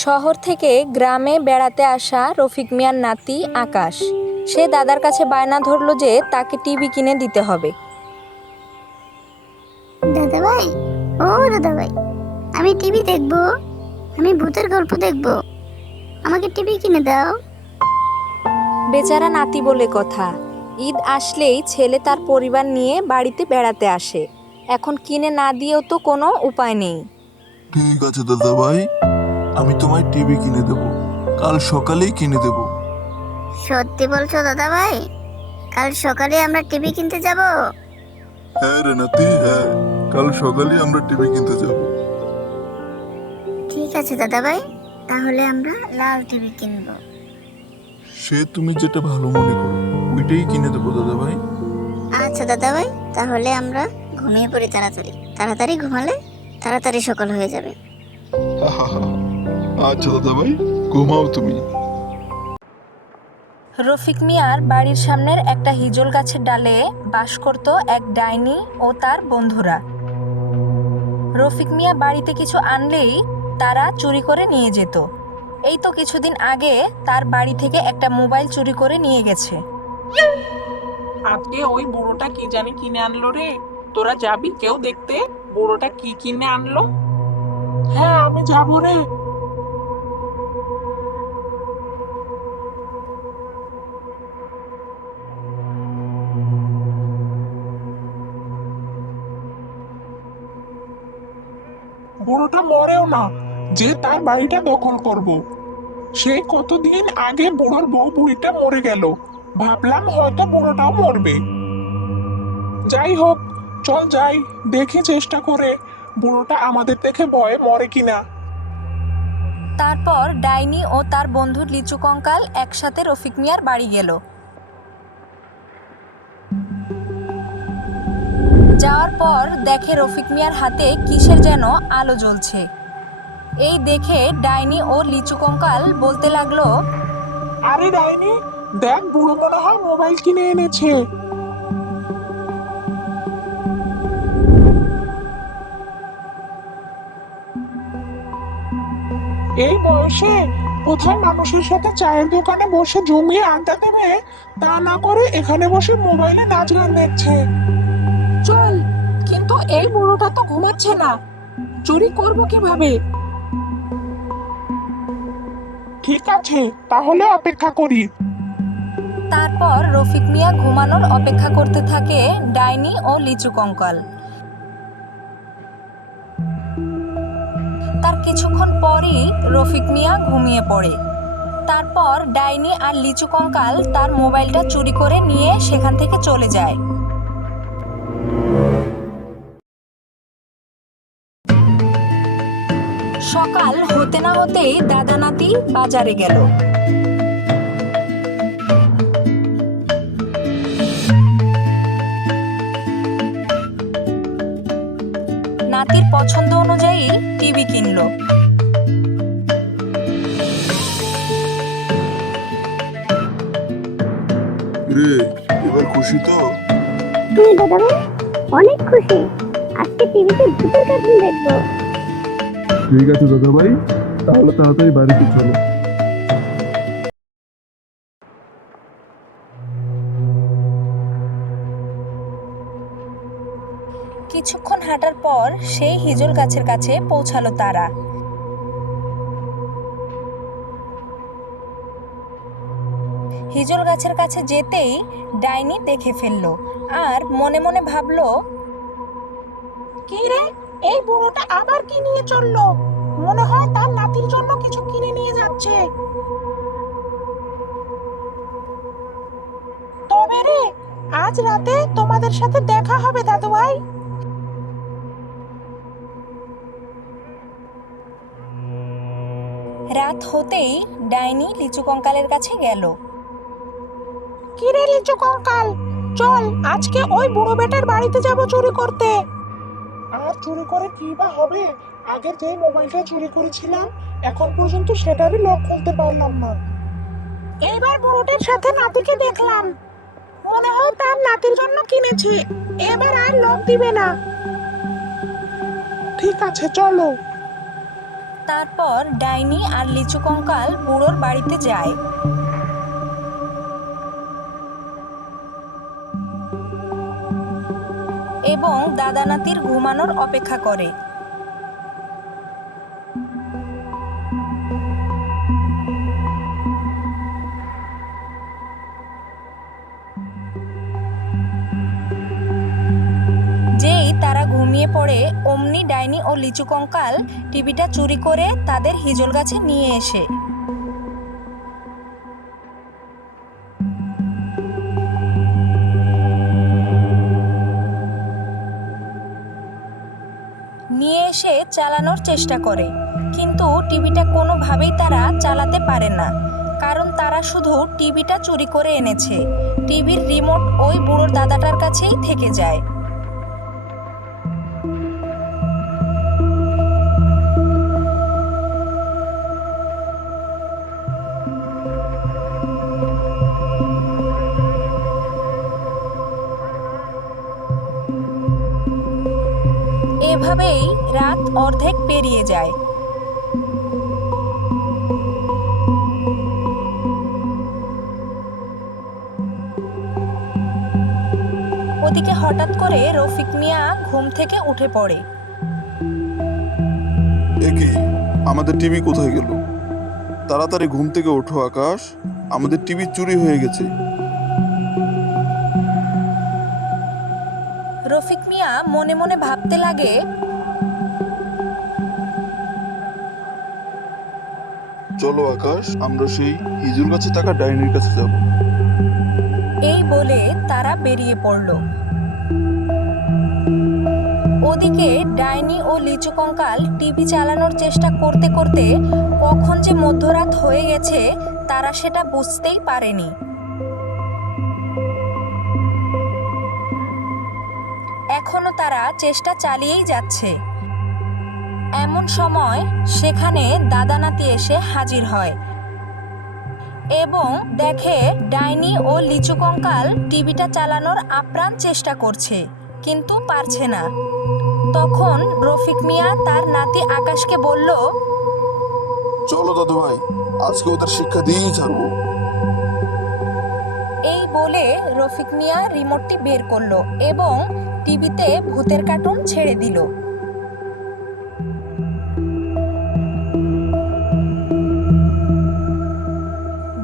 শহর থেকে গ্রামে বেড়াতে আসা রফিক মিয়ার নাতি আকাশ। সে দাদার কাছে বায়না ধরলো যে তাকে টিভি কিনে দিতে হবে। দাদা ভাই, ও দাদা ভাই, আমি টিভি দেখবো, আমি ভূতের গল্প দেখবো, আমাকে টিভি কিনে দাও। বেচারা নাতি বলে কথা, ঈদ আসলেই ছেলে তার পরিবার নিয়ে বাড়িতে বেড়াতে আসে। এখন কিনে না দিয়েও তো কোনো উপায় নেই। ঠিক আছে দাদা ভাই, আমি তোমায় টিভি কিনে দেবো, কাল সকালেই কিনে দেবো। সত্যি বলছো দাদা ভাই? কাল সকালে আমরা টিভি কিনতে যাব? হ্যাঁ রে নাতি, হ্যাঁ, কাল সকালেই আমরা টিভি কিনতে যাব। ঠিক আছে দাদা ভাই, তাহলে আমরা লাল টিভি কিনবো। সে তুমি যেটা ভালো মনে করো ওইটাই কিনে দেবো দাদা ভাই। আচ্ছা দাদা ভাই, তাহলে আমরা ঘুমিয়ে পড়ি তাড়াতাড়ি। তাড়াতাড়ি ঘুমালে তাড়াতাড়ি সকাল হয়ে যাবে। আচ্ছা দাদা ভাই, ঘুমাও তুমি। রফিক মিয়ার বাড়ির সামনের একটা হিজল গাছের ডালে বাস করত এক ডাইনি ও তার বন্ধুরা। রফিক মিয়া বাড়িতে কিছু আনলেই তারা চুরি করে নিয়ে যেত। এই তো কিছুদিন আগে তার বাড়ি থেকে একটা মোবাইল চুরি করে নিয়ে গেছে। আজকে ওই বুড়োটা কি জানি কিনে আনলো রে। তোরা যাবি কেউ দেখতে বুড়োটা কি কিনে আনলো? হ্যাঁ, আমি যাবো রে। বুড়োটা মরেও না যে তার বাড়িটা দখল করব। সেই কতদিন আগে বুড়োর বউ বুড়িটা মরে গেল, ভাবলাম হয়তো বুড়োটাও মরবে। যাই হোক, চল যাই, দেখি চেষ্টা করে বুড়োটা আমাদের দেখে ভয়ে মরে কিনা। তারপর ডাইনি ও তার বন্ধু লিচু কঙ্কাল একসাথে রফিক মিয়ার বাড়ি গেল। যাওয়ার পর দেখে রফিক মিয়ার হাতে কিসের যেন আলো জ্বলছে। এই দেখে ডাইনি ও লিচু কঙ্কাল বলতে লাগলো, আরে ডাইনি, দেখ বুড়ো মনে হয় মোবাইল কিনে এনেছে। এই বয়সে কোথায় মানুষের সাথে চায়ের দোকানে বসে জমিয়ে আড্ডা দেবে, তা না করে এখানে বসে মোবাইলে নাচ গান দেখছে। চল, কিন্তু এই বুড়োটা তো ঘুমাচ্ছে না, চুরি করব কিভাবে? ঠিক আছে, তাহলে অপেক্ষা করি। তারপর রফিক মিয়া ঘুমানোর অপেক্ষা করতে থাকে ডাইনি ও লিচু কঙ্কাল। তার কিছুক্ষণ পরই রফিক মিয়া ঘুমিয়ে পড়ে। তারপর ডাইনি আর লিচু কঙ্কাল তার মোবাইলটা চুরি করে নিয়ে সেখান থেকে চলে যায়। সকাল হতে না হতেই দাদা নাতি বাজারে গেল। নাতির পছন্দ অনুযায়ী টিভি কিনলো। রে, এবার খুশি তো? হ্যাঁ দাদা ভাই, অনেক খুশি। আজকে টিভিতে ভূতের কার্টুন দেখবো। ঠিক আছে দাদা ভাই, তাহলে তাড়াতাড়ি বাড়িতে চলো। কিছুক্ষণ হাঁটার পর সেই হিজল গাছের কাছে পৌঁছালো তারা। হিজল গাছের কাছে যেতেই ডাইনি দেখে ফেললো আর মনে মনে ভাবলো, কি রে, এই বুড়োটা আবার কি নিয়ে চললো? মনে হয় তার নাতির জন্য কিছু কিনে নিয়ে যাচ্ছে। তবে রে, আজ রাতে তোমাদের সাথে দেখা হবে দাদু ভাই। রাত হতেই ডাইনি লিচু কঙ্কালের কাছে গেল। কি রে লিচু কঙ্কাল, চল আজকে ওই বুড়ো বেটার বাড়িতে যাব চুরি করতে। আর চুরি করে কি বা হবে? আগে যে মোবাইলটা চুরি করেছিলাম এখন পর্যন্ত সেটারই লক খুলতে পারলাম না। এইবার বুড়োটার সাথে নাতিকে দেখলাম, মনে হয় তার নাতির জন্য কিনেছে, এবার আর লক দিবে না। ঠিক আছে, চলো। তারপর ডাইনি আর লিচু কঙ্কাল বুড়োর বাড়িতে যায়। এবং দাদা নাতির ঘুমানোর অপেক্ষা করে। যেই তারা ঘুমিয়ে পড়ে অমনি ডাইনি ও লিচু কঙ্কাল টিভিটা চুরি করে তাদের হিজল গাছে নিয়ে এসে চালানোর চেষ্টা করে, কিন্তু টিভিটা কোনোভাবেই তারা চালাতে পারে না, কারণ তারা শুধু টিভিটা চুরি করে এনেছে। টিভির রিমোট ওই বুড়োর দাদাটার কাছেই থেকে যায়। এভাবেই রাত অর্ধেক পেরিয়ে যায়। ওদিকে হঠাৎ করে রফিক মিয়া ঘুম থেকে উঠে পড়ে। একে আমাদের টিভি কোথায় গেল? তাড়াতাড়ি ঘুম থেকে ওঠো আকাশ, আমাদের টিভি চুরি হয়ে গেছে। রফিক মিয়া মনে মনে ভাবতে লাগে, চলো আকাশ, আমরা সেই হিজুর গাছে থাকা ডাইনির কাছে যাব। এই বলে তারা বেরিয়ে পড়ল। ওদিকে ডাইনি ও লিচু কঙ্কাল টিভি চালানোর চেষ্টা করতে করতে কখন যে মধ্যরাত হয়ে গেছে তারা সেটা বুঝতেই পারেনি। এখনো তারা চেষ্টা চালিয়েই যাচ্ছে। এমন সময় সেখানে দাদা নাতি এসে হাজির হয় এবং দেখে ডাইনি ও লিচু কঙ্কাল টিভিটা চালানোর আপ্রাণ চেষ্টা করছে, কিন্তু পারছে না। তখন রফিক মিয়া তার নাতি আকাশকে বলল, চলো দাদু ভাই, আজকে ওদের শিক্ষা দিয়েই ছাড়বো। এই বলে রফিক মিয়া রিমোটটি বের করলো এবং টিভিতে ভূতের কার্টুন ছেড়ে দিল।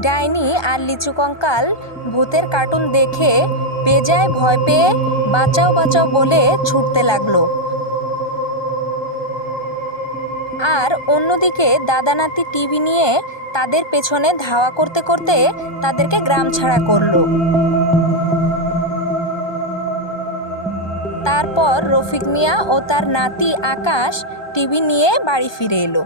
ডাইনি আর লিচু কঙ্কাল ভূতের কার্টুন দেখে বেজায় ভয় পেয়ে বাঁচাও বাঁচাও বলে ছুটতে লাগলো। আর অন্যদিকে দাদা নাতি টিভি নিয়ে তাদের পেছনে ধাওয়া করতে করতে তাদেরকে গ্রাম ছাড়া করলো। তারপর রফিক মিয়া ও তার নাতি আকাশ টিভি নিয়ে বাড়ি ফিরে এলো।